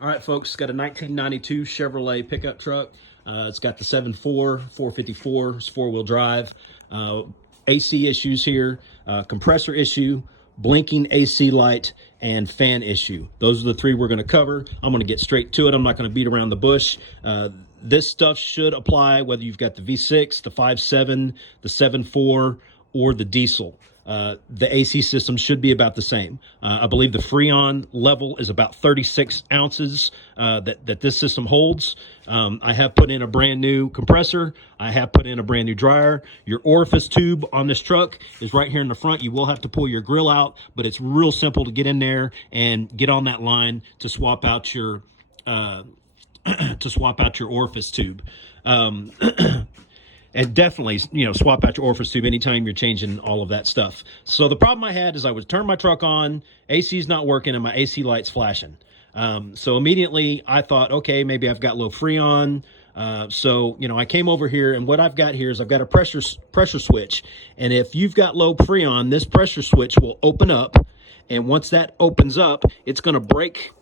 All right, folks, got a 1992 Chevrolet pickup truck. It's got the 7.4, 454, it's four-wheel drive. AC issues here, compressor issue, blinking AC light, and fan issue. Those are the three we're going to cover. I'm going to get straight to it. I'm not going to beat around the bush. This stuff should apply whether you've got the V6, the 5.7, the 7.4, or the diesel. The AC system should be about the same. I believe the Freon level is about 36 ounces that this system holds. I have put in a brand new compressor. I have put in a brand new dryer. Your orifice tube on this truck is right here in the front. You will have to pull your grill out, but it's real simple to get in there and get on that line to swap out your orifice tube. And definitely, swap out your orifice tube anytime you're changing all of that stuff. So the problem I had is I would turn my truck on, AC's not working, and my AC light's flashing. So immediately I thought, okay, maybe I've got low Freon. So I came over here, and what I've got here is I've got a pressure switch. And if you've got low Freon, this pressure switch will open up. And once that opens up, it's going to break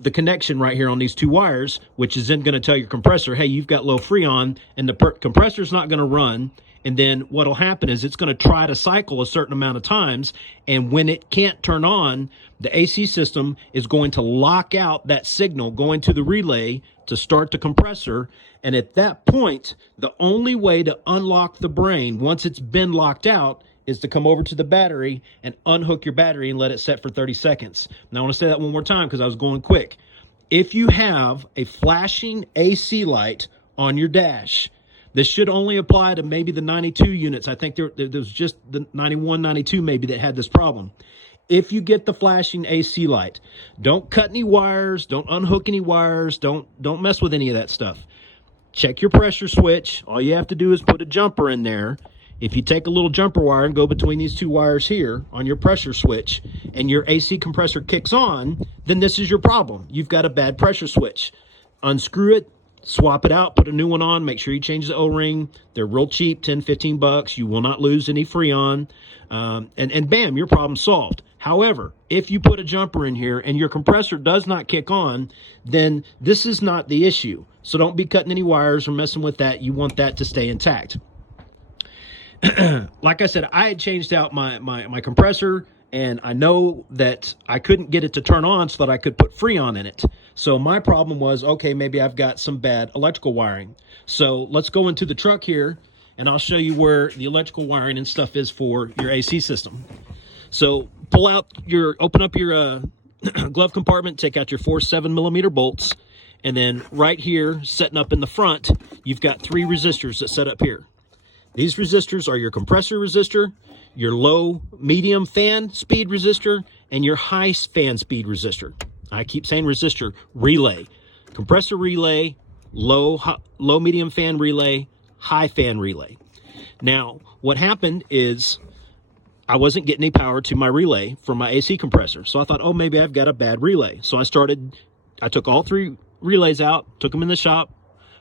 the connection right here on these two wires, which is then going to tell your compressor, hey, you've got low Freon, and the compressor's not going to run. And then what'll happen is it's going to try to cycle a certain amount of times, and when it can't turn on, the AC system is going to lock out that signal going to the relay to start the compressor. And at that point, the only way to unlock the brain once it's been locked out is to come over to the battery and unhook your battery and let it set for 30 seconds. Now, I want to say that one more time because I was going quick. If you have a flashing AC light on your dash, this should only apply to maybe the 92 units. I think there was just the 91, 92 maybe that had this problem. If you get the flashing AC light, don't cut any wires, don't unhook any wires, don't mess with any of that stuff. Check your pressure switch. All you have to do is put a jumper in there. If you take a little jumper wire and go between these two wires here on your pressure switch and your AC compressor kicks on, then this is your problem. You've got a bad pressure switch. Unscrew it, swap it out, put a new one on, make sure you change the O-ring. They're real cheap, 10, 15 bucks. You will not lose any Freon. And bam, your problem's solved. However, if you put a jumper in here and your compressor does not kick on, then this is not the issue. So don't be cutting any wires or messing with that. You want that to stay intact. Like I said, I had changed out my compressor, and I know that I couldn't get it to turn on so that I could put Freon in it. So my problem was, okay, maybe I've got some bad electrical wiring. So let's go into the truck here, and I'll show you where the electrical wiring and stuff is for your AC system. So open up your glove compartment, take out your 4 7mm bolts, and then right here, setting up in the front, you've got 3 resistors that set up here. These resistors are your compressor resistor, your low, medium fan speed resistor, and your high fan speed resistor. I keep saying resistor, relay. Compressor relay, low, medium fan relay, high fan relay. Now, what happened is I wasn't getting any power to my relay from my AC compressor. So I thought, oh, maybe I've got a bad relay. So I took all 3 relays out, took them in the shop,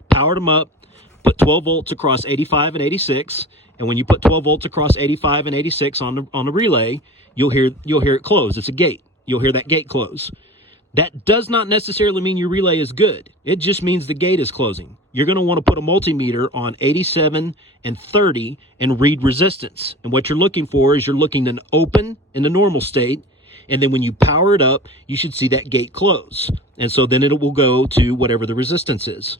powered them up, put 12 volts across 85 and 86, and when you put 12 volts across 85 and 86 on the relay, you'll hear it close. It's a gate. You'll hear that gate close. That does not necessarily mean your relay is good. It just means the gate is closing. You're going to want to put a multimeter on 87 and 30 and read resistance. And what you're looking for is you're looking to open in the normal state, and then when you power it up, you should see that gate close. And so then it will go to whatever the resistance is.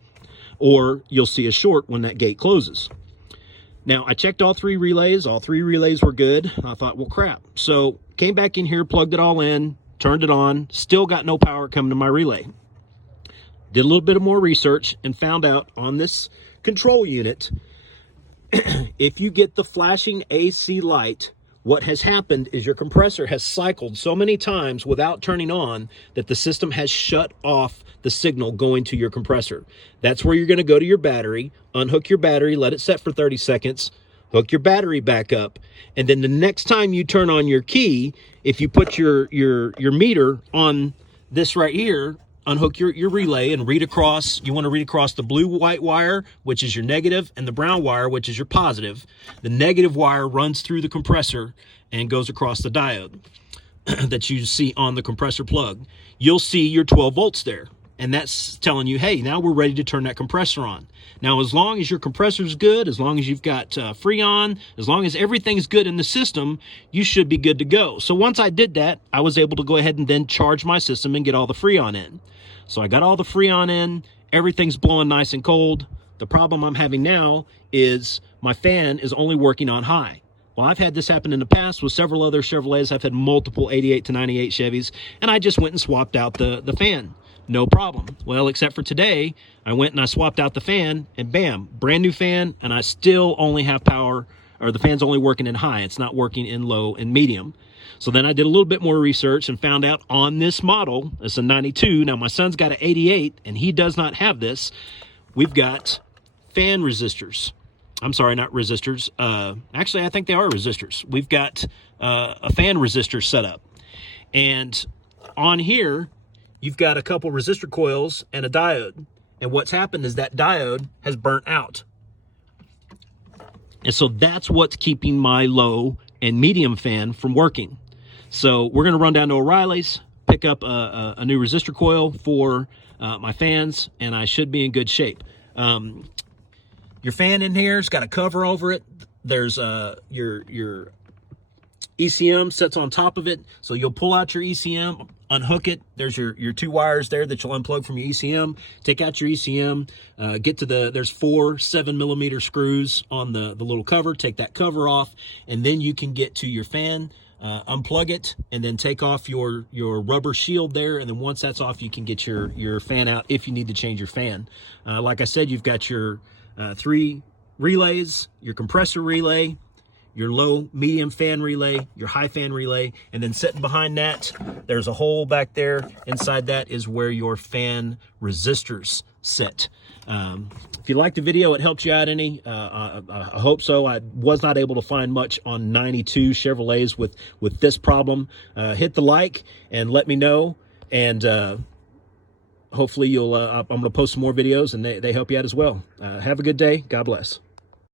Or you'll see a short when that gate closes. Now, I checked all 3 relays. All 3 relays were good. I thought, well, crap. So came back in here, plugged it all in, turned it on, still got no power coming to my relay. Did a little bit of more research and found out on this control unit, if you get the flashing AC light, what has happened is your compressor has cycled so many times without turning on that the system has shut off the signal going to your compressor. That's where you're going to go to your battery, unhook your battery, let it set for 30 seconds, hook your battery back up, and then the next time you turn on your key, if you put your meter on this right here, unhook your relay and read across. You want to read across the blue-white wire, which is your negative, and the brown wire, which is your positive. The negative wire runs through the compressor and goes across the diode that you see on the compressor plug. You'll see your 12 volts there. and that's telling you, hey, now we're ready to turn that compressor on. Now, as long as your compressor's good, as long as you've got Freon, as long as everything's good in the system, you should be good to go. So once I did that, I was able to go ahead and then charge my system and get all the Freon in. So I got all the Freon in, everything's blowing nice and cold. The problem I'm having now is my fan is only working on high. Well, I've had this happen in the past with several other Chevrolets. I've had multiple 88 to 98 Chevys, and I just went and swapped out the fan. No problem. Well, except for today, I went and I swapped out the fan, and bam, brand new fan, and I still only have power, or the fan's only working in high. It's not working in low and medium. So then I did a little bit more research and found out on this model, it's a 92. Now, my son's got an 88, and he does not have this. We've got fan resistors. I'm sorry, not resistors. Actually, I think they are resistors. We've got a fan resistor set up. And on here, you've got a couple resistor coils and a diode. And what's happened is that diode has burnt out. And so that's what's keeping my low and medium fan from working. So we're going to run down to O'Reilly's, pick up a new resistor coil for my fans, and I should be in good shape. Your fan in here's got a cover over it. There's your ECM sits on top of it. So you'll pull out your ECM, unhook it. There's your two wires there that you'll unplug from your ECM. Take out your ECM, get to there's 4 7mm screws on the little cover. Take that cover off, and then you can get to your fan, unplug it, and then take off your rubber shield there. And then once that's off, you can get your fan out if you need to change your fan. Like I said, you've got your 3 relays, your compressor relay, your low medium fan relay, your high fan relay, and then sitting behind that, there's a hole back there. Inside that is where your fan resistors sit. If you liked the video, it helped you out any, I hope so. I was not able to find much on 92 Chevrolets with this problem. Hit the like and let me know, and hopefully you'll, I'm going to post some more videos and they help you out as well. Have a good day. God bless.